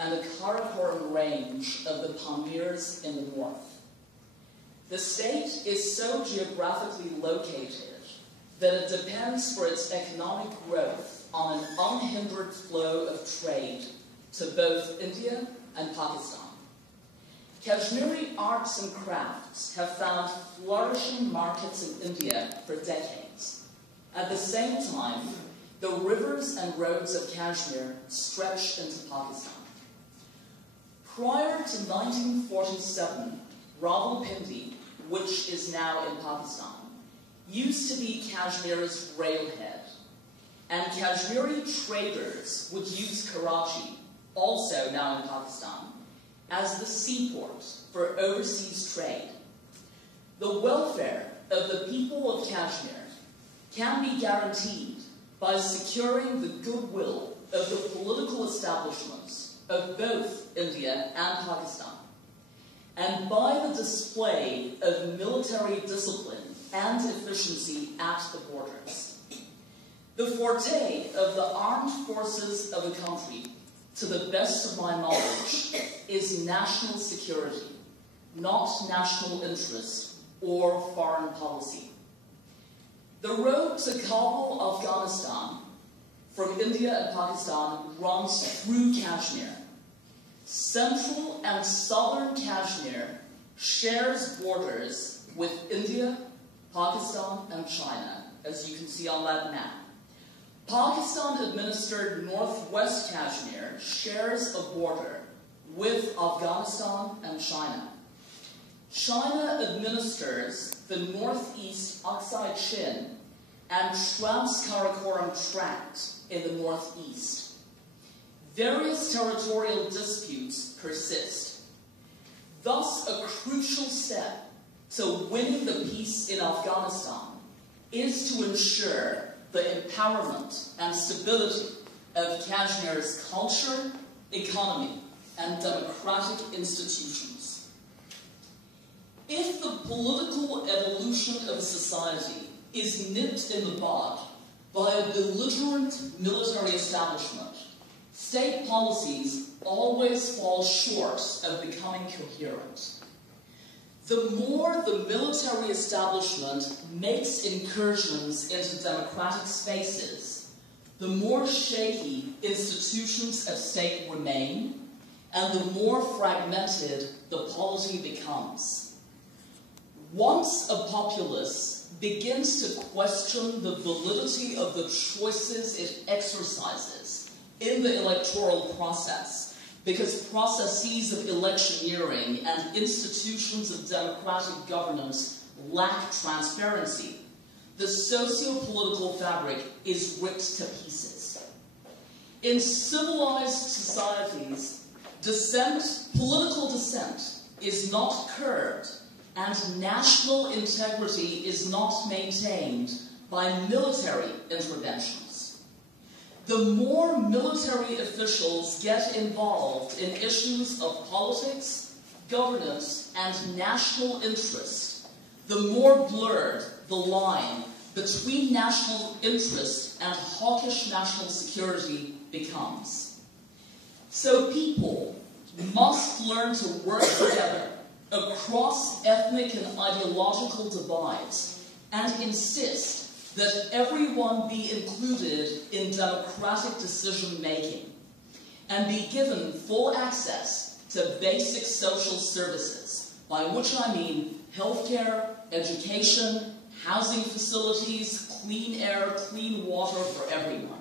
and the Karakoram range of the Pamirs in the north. The state is so geographically located that it depends for its economic growth on an unhindered flow of trade to both India and Pakistan. Kashmiri arts and crafts have found flourishing markets in India for decades. At the same time, the rivers and roads of Kashmir stretch into Pakistan. Prior to 1947, Rawalpindi, which is now in Pakistan, used to be Kashmir's railhead, and Kashmiri traders would use Karachi, also now in Pakistan, as the seaport for overseas trade. The welfare of the people of Kashmir can be guaranteed by securing the goodwill of the political establishments of both India and Pakistan, and by the display of military discipline and efficiency at the borders. The forte of the armed forces of a country, to the best of my knowledge, is national security, not national interest or foreign policy. The road to Kabul, Afghanistan, from India and Pakistan, runs through Kashmir. Central and southern Kashmir shares borders with India, Pakistan, and China, as you can see on that map. Pakistan-administered northwest Kashmir shares a border with Afghanistan and China. China administers the northeast Aksai Chin and Trans-Karakoram Tract in the northeast. Various territorial disputes persist. Thus, a crucial step to winning the peace in Afghanistan is to ensure the empowerment and stability of Kashmir's culture, economy, and democratic institutions. If the political evolution of a society is nipped in the bud by a belligerent military establishment, state policies always fall short of becoming coherent. The more the military establishment makes incursions into democratic spaces, the more shaky institutions of state remain, and the more fragmented the polity becomes. Once a populace begins to question the validity of the choices it exercises in the electoral process, because processes of electioneering and institutions of democratic governance lack transparency, the socio-political fabric is ripped to pieces. In civilized societies, political dissent is not curbed, and national integrity is not maintained by military interventions. The more military officials get involved in issues of politics, governance, and national interest, the more blurred the line between national interest and hawkish national security becomes. So people must learn to work together across ethnic and ideological divides and insist that everyone be included in democratic decision-making and be given full access to basic social services, by which I mean healthcare, education, housing facilities, clean air, clean water for everyone.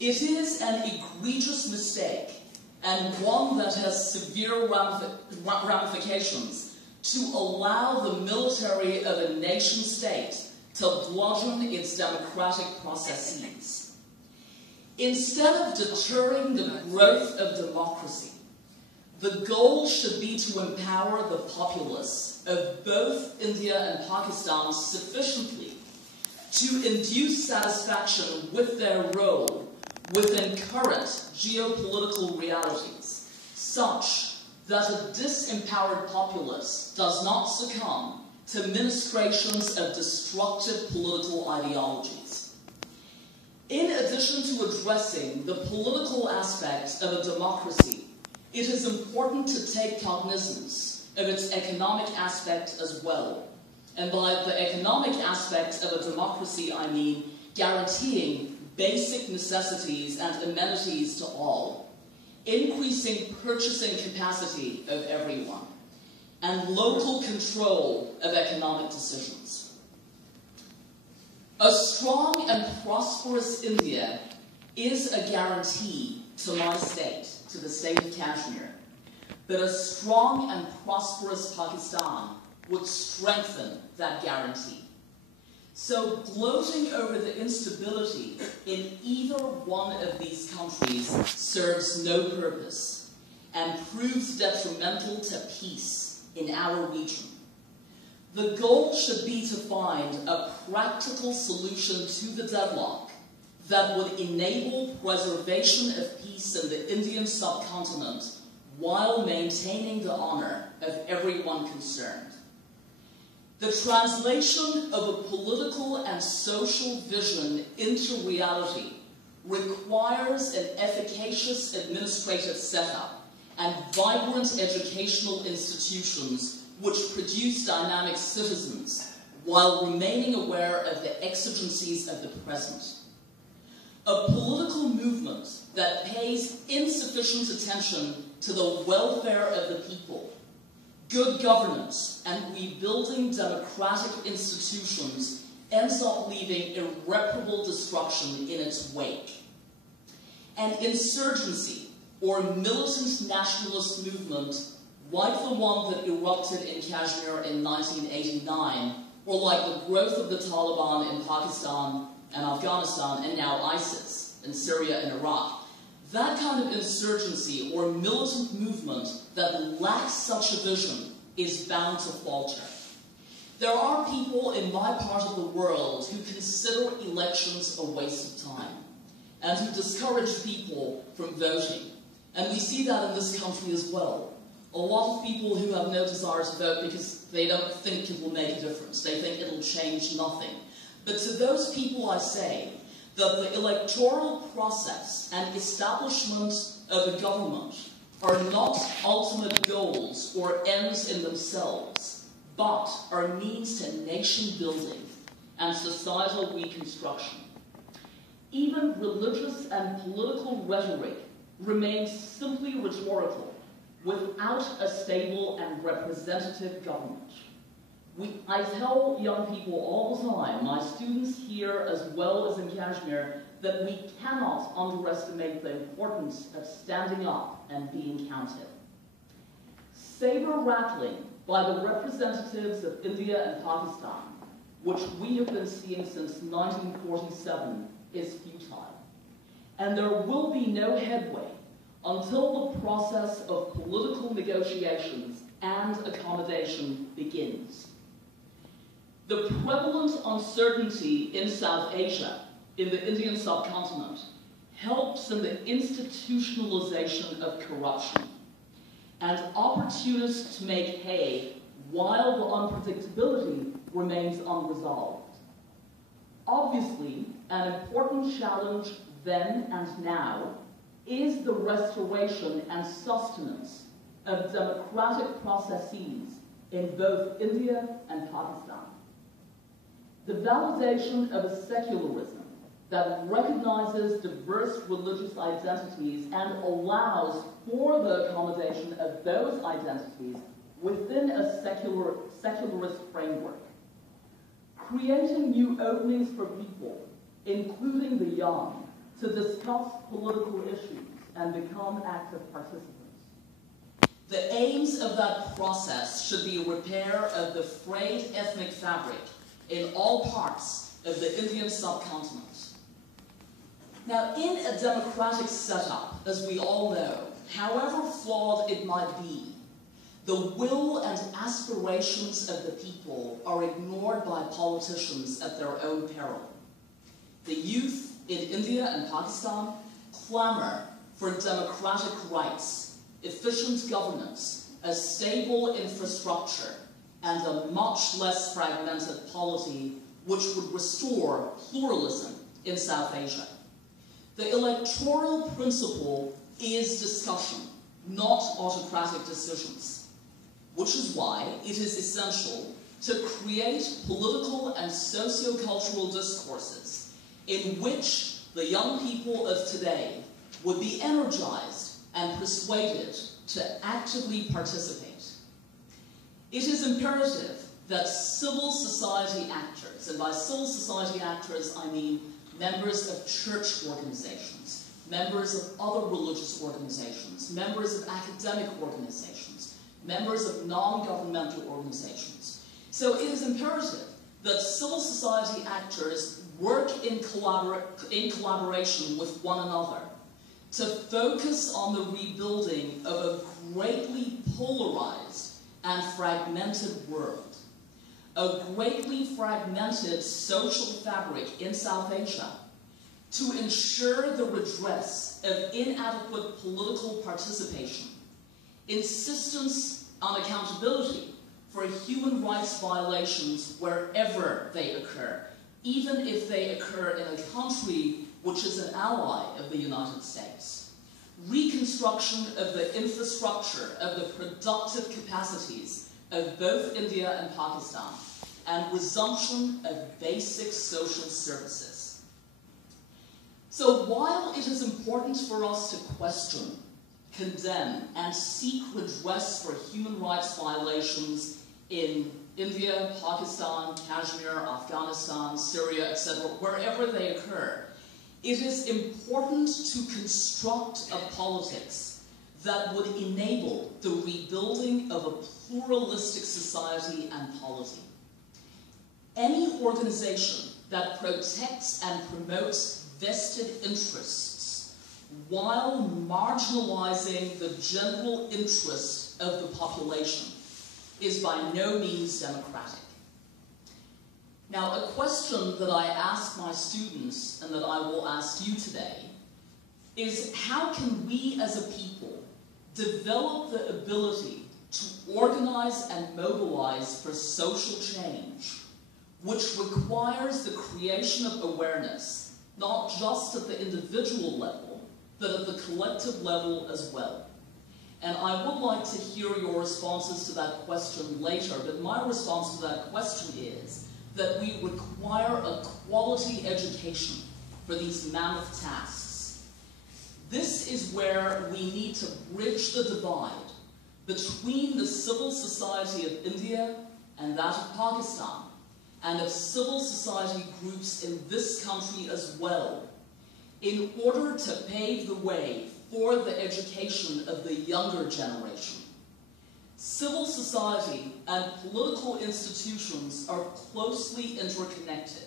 It is an egregious mistake, and one that has severe ramifications, to allow the military of a nation-state to bludgeon its democratic processes. Instead of deterring the growth of democracy, the goal should be to empower the populace of both India and Pakistan sufficiently to induce satisfaction with their role within current geopolitical realities, such that a disempowered populace does not succumb to ministrations of destructive political ideologies. In addition to addressing the political aspects of a democracy it is important to take cognizance of its economic aspect as well. And by the economic aspect of a democracy, I mean guaranteeing basic necessities and amenities to all, increasing purchasing capacity of everyone, and local control of economic decisions. A strong and prosperous India is a guarantee to my state, to the state of Kashmir, that a strong and prosperous Pakistan would strengthen that guarantee. So gloating over the instability in either one of these countries serves no purpose and proves detrimental to peace in our region. The goal should be to find a practical solution to the deadlock that would enable preservation of peace in the Indian subcontinent while maintaining the honor of everyone concerned. The translation of a political and social vision into reality requires an efficacious administrative setup and vibrant educational institutions which produce dynamic citizens while remaining aware of the exigencies of the present. A political movement that pays insufficient attention to the welfare of the people, good governance, and rebuilding democratic institutions ends up leaving irreparable destruction in its wake. An insurgency or militant nationalist movement like the one that erupted in Kashmir in 1989, or like the growth of the Taliban in Pakistan and Afghanistan, and now ISIS in Syria and Iraq, that kind of insurgency or militant movement that lacks such a vision is bound to falter. There are people in my part of the world who consider elections a waste of time and who discourage people from voting. And we see that in this country as well. A lot of people who have no desire to vote because they don't think it will make a difference. They think it'll change nothing. But to those people I say that the electoral process and establishment of a government are not ultimate goals or ends in themselves, but are means to nation building and societal reconstruction. Even religious and political rhetoric remains simply rhetorical without a stable and representative government. I tell young people all the time, my students here as well as in Kashmir, that we cannot underestimate the importance of standing up and being counted. Saber rattling by the representatives of India and Pakistan, which we have been seeing since 1947, is futile. And there will be no headway until the process of political negotiations and accommodation begins. The prevalent uncertainty in South Asia, in the Indian subcontinent, helps in the institutionalization of corruption, and opportunists make hay while the unpredictability remains unresolved. Obviously, an important challenge then and now is the restoration and sustenance of democratic processes in both India and Pakistan. The validation of a secularism that recognizes diverse religious identities and allows for the accommodation of those identities within a secularist framework. Creating new openings for people, including the young, to discuss political issues and become active participants. The aims of that process should be repair of the frayed ethnic fabric in all parts of the Indian subcontinent. Now, in a democratic setup, as we all know, however flawed it might be, the will and aspirations of the people are ignored by politicians at their own peril. The youth in India and Pakistan clamor for democratic rights, efficient governance, a stable infrastructure, and a much less fragmented polity which would restore pluralism in South Asia. The electoral principle is discussion, not autocratic decisions, which is why it is essential to create political and socio-cultural discourses in which the young people of today would be energized and persuaded to actively participate. It is imperative that civil society actors, and by civil society actors I mean members of church organizations, members of other religious organizations, members of academic organizations, members of non-governmental organizations. So it is imperative that civil society actors work in collaboration with one another to focus on the rebuilding of a greatly polarized and fragmented world, a greatly fragmented social fabric in South Asia, to ensure the redress of inadequate political participation, insistence on accountability for human rights violations wherever they occur, even if they occur in a country which is an ally of the United States. Reconstruction of the infrastructure of the productive capacities of both India and Pakistan, and resumption of basic social services. So while it is important for us to question, condemn, and seek redress for human rights violations in India, Pakistan, Kashmir, Afghanistan, Syria, etc., wherever they occur, it is important to construct a politics that would enable the rebuilding of a pluralistic society and polity. Any organization that protects and promotes vested interests while marginalizing the general interest of the population is by no means democratic. Now, a question that I ask my students and that I will ask you today is, how can we as a people develop the ability to organize and mobilize for social change, which requires the creation of awareness, not just at the individual level, but at the collective level as well? And I would like to hear your responses to that question later, but my response to that question is that we require a quality education for these mammoth tasks. This is where we need to bridge the divide between the civil society of India and that of Pakistan, and of civil society groups in this country as well, in order to pave the way for the education of the younger generation. Civil society and political institutions are closely interconnected.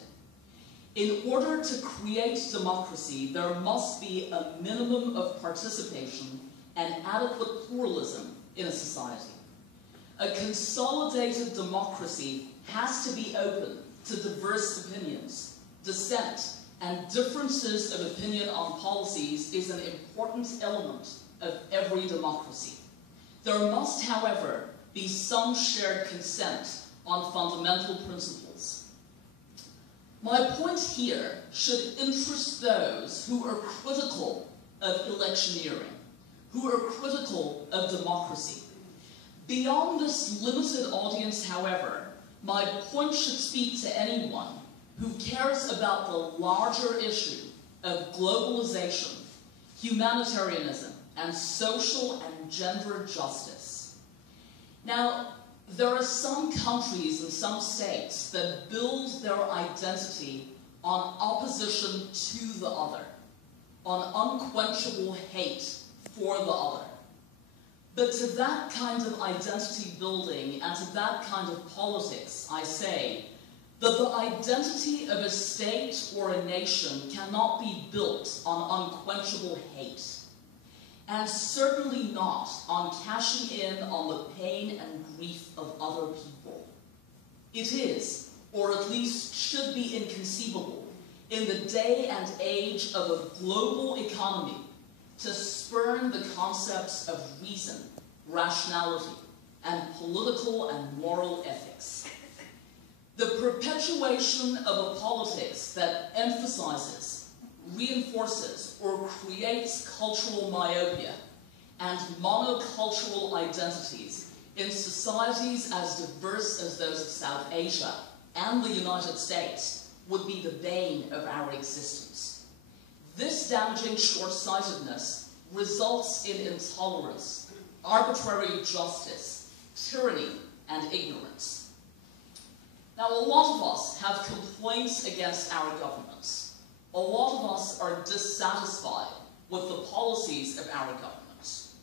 In order to create democracy, there must be a minimum of participation and adequate pluralism in a society. A consolidated democracy has to be open to diverse opinions. Dissent and differences of opinion on policies is an important element of every democracy. There must, however, be some shared consent on fundamental principles. My point here should interest those who are critical of electioneering, who are critical of democracy. Beyond this limited audience, however, my point should speak to anyone who cares about the larger issue of globalization, humanitarianism, and social and gender justice. Now, there are some countries and some states that build their identity on opposition to the other, on unquenchable hate for the other. But to that kind of identity building and to that kind of politics, I say that the identity of a state or a nation cannot be built on unquenchable hate, and certainly not on cashing in on the pain and grief of other people. It is, or at least should be, inconceivable in the day and age of a global economy to spurn the concepts of reason, rationality, and political and moral ethics. The perpetuation of a politics that emphasizes, reinforces, or creates cultural myopia and monocultural identities in societies as diverse as those of South Asia and the United States would be the bane of our existence. This damaging short-sightedness results in intolerance, arbitrary justice, tyranny, and ignorance. Now, a lot of us have complaints against our governments. A lot of us are dissatisfied with the policies of our governments.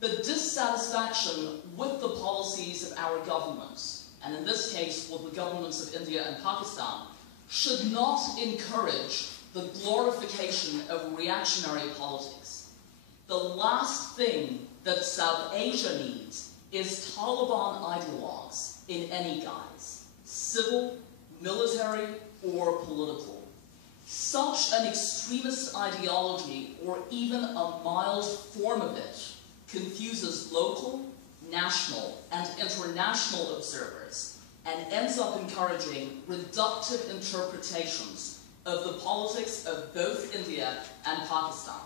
The dissatisfaction with the policies of our governments, and in this case with the governments of India and Pakistan, should not encourage the glorification of reactionary politics. The last thing that South Asia needs is Taliban ideologues in any guise, civil, military, or political. Such an extremist ideology, or even a mild form of it, confuses local, national, and international observers and ends up encouraging reductive interpretations of the politics of both India and Pakistan.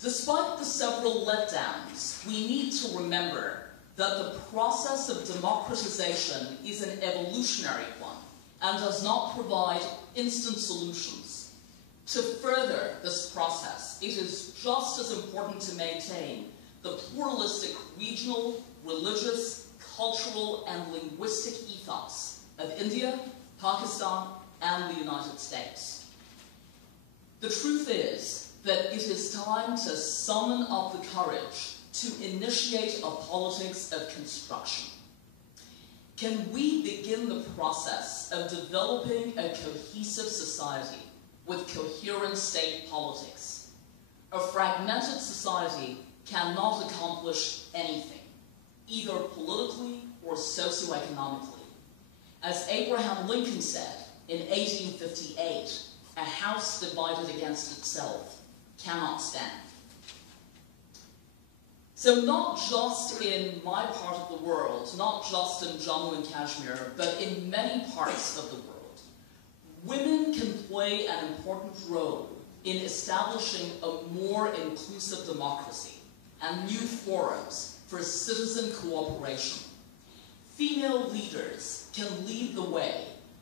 Despite the several letdowns, we need to remember that the process of democratization is an evolutionary one and does not provide instant solutions. To further this process, it is just as important to maintain the pluralistic regional, religious, cultural, and linguistic ethos of India, Pakistan, and the United States. The truth is that it is time to summon up the courage to initiate a politics of construction. Can we begin the process of developing a cohesive society with coherent state politics? A fragmented society cannot accomplish anything, either politically or socioeconomically. As Abraham Lincoln said in 1858, a house divided against itself cannot stand. So not just in my part of the world, not just in Jammu and Kashmir, but in many parts of the world, women can play an important role in establishing a more inclusive democracy and new forums for citizen cooperation. Female leaders can lead the way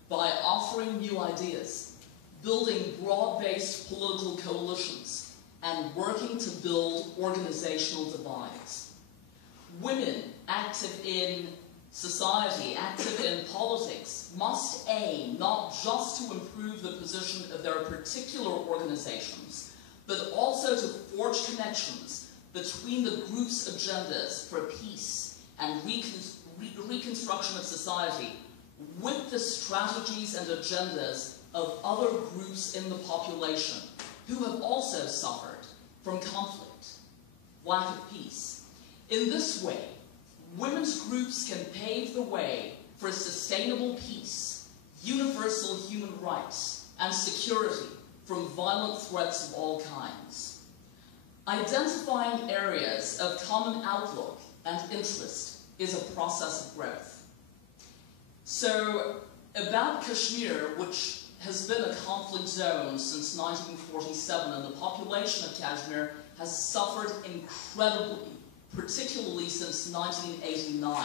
by offering new ideas, building broad-based political coalitions, and working to build organizational divides. Women active in society, active in politics, must aim not just to improve the position of their particular organizations, but also to forge connections between the group's agendas for peace and reconstruction of society with the strategies and agendas of other groups in the population who have also suffered from conflict, lack of peace. In this way, women's groups can pave the way for sustainable peace, universal human rights, and security from violent threats of all kinds. Identifying areas of common outlook and interest is a process of growth. So, about Kashmir, which has been a conflict zone since 1947, and the population of Kashmir has suffered incredibly, particularly since 1989,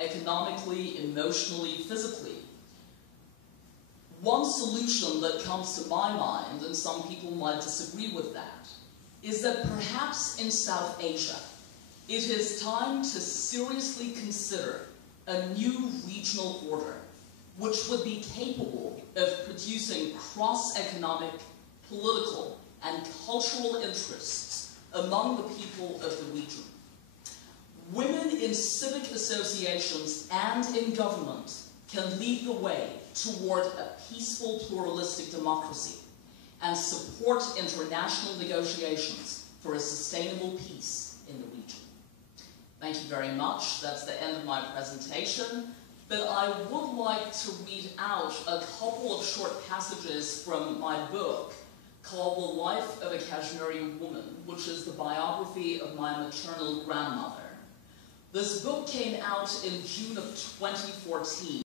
economically, emotionally, physically. One solution that comes to my mind, and some people might disagree with that, is that perhaps in South Asia, it is time to seriously consider a new regional order which would be capable of producing cross-economic, political, and cultural interests among the people of the region. Women in civic associations and in government can lead the way toward a peaceful, pluralistic democracy and support international negotiations for a sustainable peace in the region. Thank you very much. That's the end of my presentation. But I would like to read out a couple of short passages from my book called The Life of a Kashmiri Woman, which is the biography of my maternal grandmother. This book came out in June of 2014.